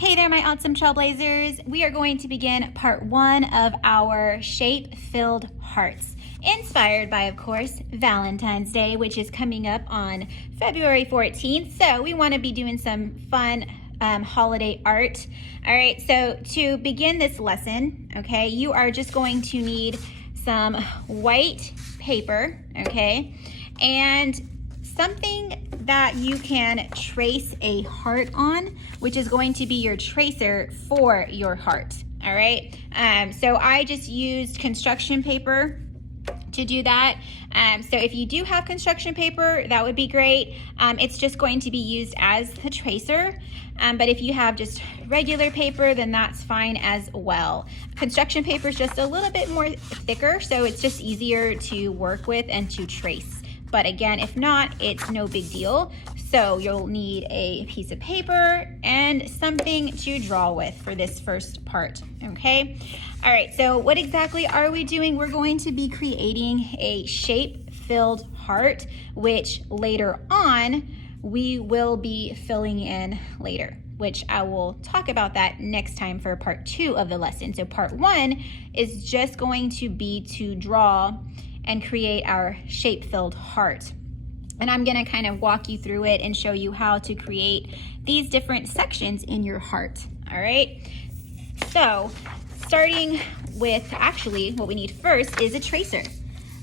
Hey there, my awesome trailblazers. We are going to begin part one of our shape-filled hearts, inspired by, of course, Valentine's Day, which is coming up on February 14th. So we want to be doing some fun holiday art. All right, so to begin this lesson, okay, you are just going to need some white paper, okay, and something that you can trace a heart on, which is going to be your tracer for your heart. All right, so I just used construction paper to do that. So if you do have construction paper, that would be great. It's just going to be used as the tracer. But if you have just regular paper, then that's fine as well. Construction paper is just a little bit more thicker, so it's just easier to work with and to trace. But again, if not, it's no big deal. So you'll need a piece of paper and something to draw with for this first part, okay? All right, so what exactly are we doing? We're going to be creating a shape-filled heart, which later on, we will be filling in later, which I will talk about that next time for part two of the lesson. So part one is just going to be to draw and create our shape-filled heart. And I'm gonna kind of walk you through it and show you how to create these different sections in your heart, all right? So starting with, actually, what we need first is a tracer,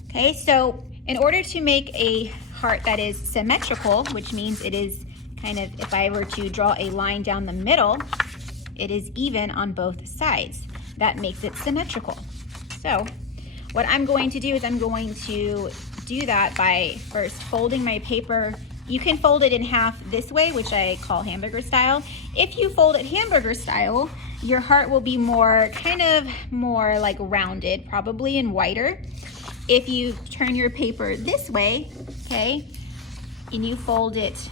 okay? So in order to make a heart that is symmetrical, which means it is kind of, if I were to draw a line down the middle, it is even on both sides. That makes it symmetrical. So what I'm going to do is I'm going to do that by first folding my paper. You can fold it in half this way, which I call hamburger style. If you fold it hamburger style, your heart will be more, kind of more like rounded, probably, and wider. If you turn your paper this way, okay, and you fold it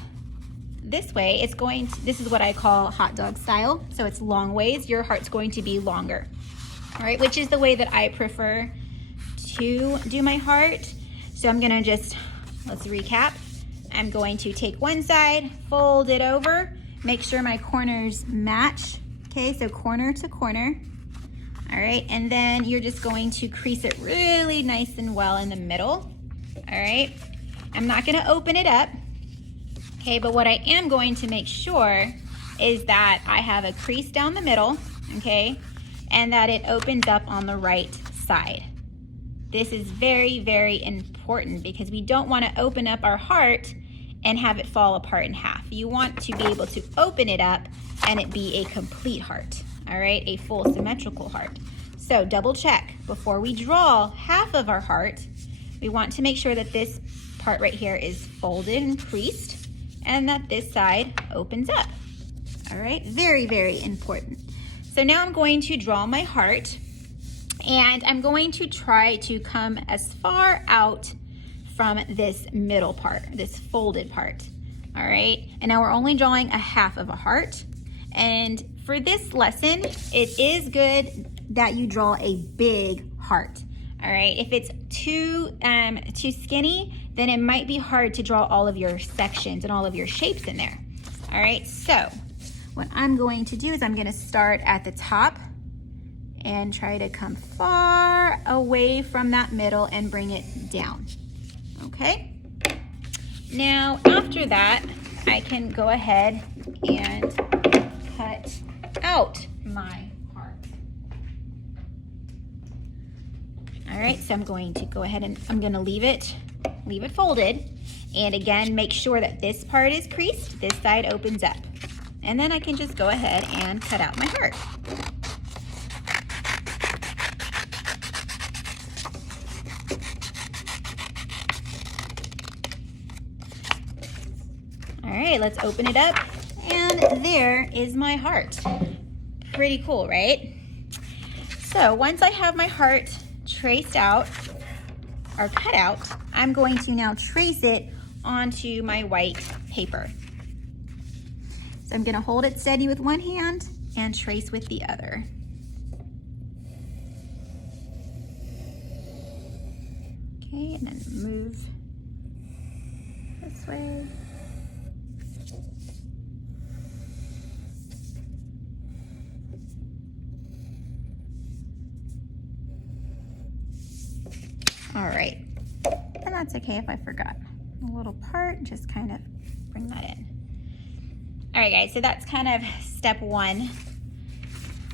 this way, it's going to, this is what I call hot dog style. So it's long ways, your heart's going to be longer, all right, which is the way that I prefer to do my heart. So I'm gonna just, let's recap. I'm going to take one side, fold it over, make sure my corners match. Okay, so corner to corner. All right, and then you're just going to crease it really nice and well in the middle. All right, I'm not gonna open it up. Okay, but what I am going to make sure is that I have a crease down the middle, okay, and that it opens up on the right side. This is very, very important because we don't want to open up our heart and have it fall apart in half. You want to be able to open it up and it be a complete heart, all right? A full symmetrical heart. So double check before we draw half of our heart. We want to make sure that this part right here is folded and creased and that this side opens up, all right? Very, very important. So now I'm going to draw my heart. And I'm going to try to come as far out from this middle part, this folded part, all right? And now we're only drawing a half of a heart. And for this lesson, it is good that you draw a big heart, all right? If it's too skinny, then it might be hard to draw all of your sections and all of your shapes in there, all right? So what I'm going to do is I'm gonna start at the top and try to come far away from that middle and bring it down, okay? Now, after that, I can go ahead and cut out my heart. All right, so I'm going to go ahead and I'm gonna leave it folded. And again, make sure that this part is creased, this side opens up. And then I can just go ahead and cut out my heart. All right, let's open it up, and there is my heart. Pretty cool, right? So once I have my heart traced out, or cut out, I'm going to now trace it onto my white paper. So I'm gonna hold it steady with one hand and trace with the other. Okay, and then move this way. All right, and that's okay if I forgot a little part, just kind of bring that in. All right, guys, so that's kind of step one.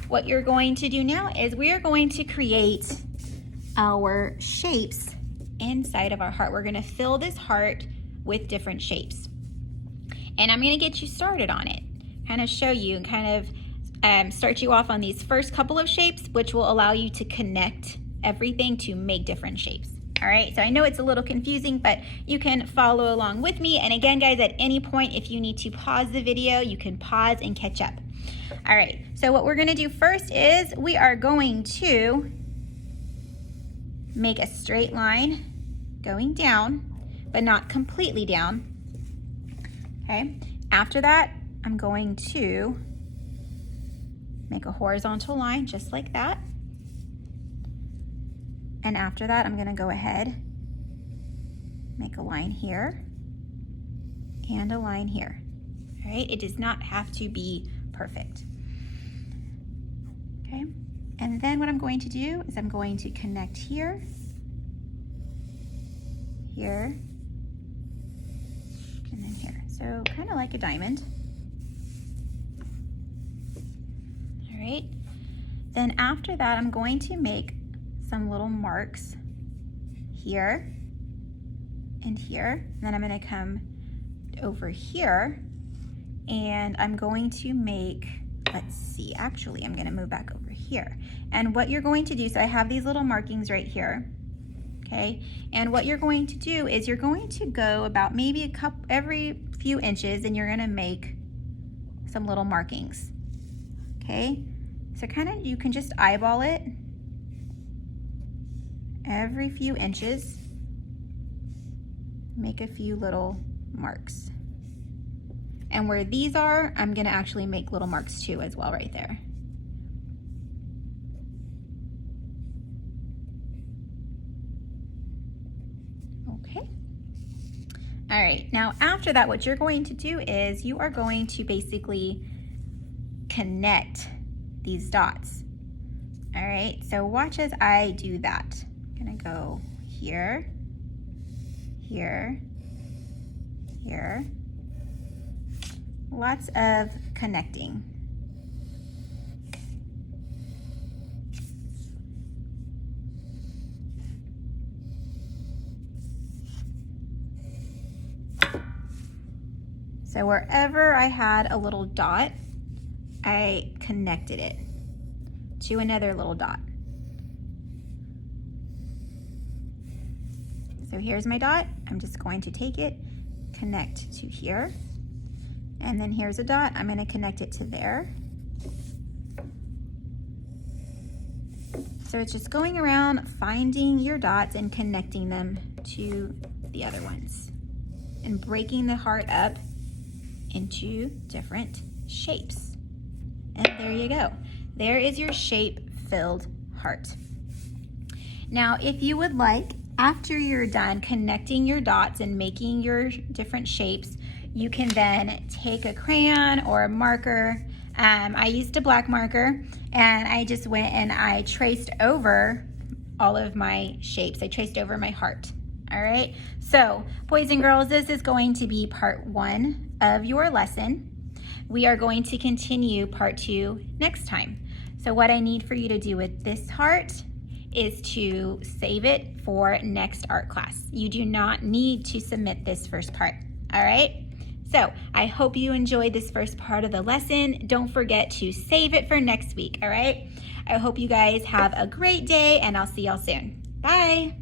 What you're going to do now is we are going to create our shapes inside of our heart. We're gonna fill this heart with different shapes. And I'm gonna get you started on it, kind of show you and kind of start you off on these first couple of shapes, which will allow you to connect everything to make different shapes. All right, so I know it's a little confusing, but you can follow along with me. And again, guys, at any point, if you need to pause the video, you can pause and catch up. All right, so what we're gonna do first is we are going to make a straight line going down, but not completely down, okay? After that, I'm going to make a horizontal line just like that. And after that, I'm gonna go ahead, make a line here and a line here, all right? It does not have to be perfect, okay? And then what I'm going to do is I'm going to connect here, here, and then here. So kind of like a diamond. All right. Then after that, I'm going to make some little marks here and here. And then I'm going to come over here and I'm going to make, let's see, actually, I'm going to move back over here. And what you're going to do, so I have these little markings right here. Okay, and what you're going to do is you're going to go about maybe a couple every few inches and you're going to make some little markings. Okay, so kind of you can just eyeball it every few inches, make a few little marks. And where these are, I'm going to actually make little marks too as well right there. Okay. All right, now after that, what you're going to do is you are going to basically connect these dots. All right, so watch as I do that. I'm gonna go here, here, here. Lots of connecting. So wherever I had a little dot, I connected it to another little dot. So here's my dot. I'm just going to take it, connect to here. And then here's a dot. I'm going to connect it to there. So it's just going around, finding your dots and connecting them to the other ones and breaking the heart up into different shapes. And there you go. There is your shape-filled heart. Now, if you would like, after you're done connecting your dots and making your different shapes, you can then take a crayon or a marker. I used a black marker and I just went and I traced over all of my shapes. I traced over my heart. All right, so boys and girls, this is going to be part 1 of your lesson. We are going to continue part 2 next time. So what I need for you to do with this heart is to save it for next art class. You do not need to submit this first part, all right? So I hope you enjoyed this first part of the lesson. Don't forget to save it for next week, all right? I hope you guys have a great day and I'll see y'all soon. Bye.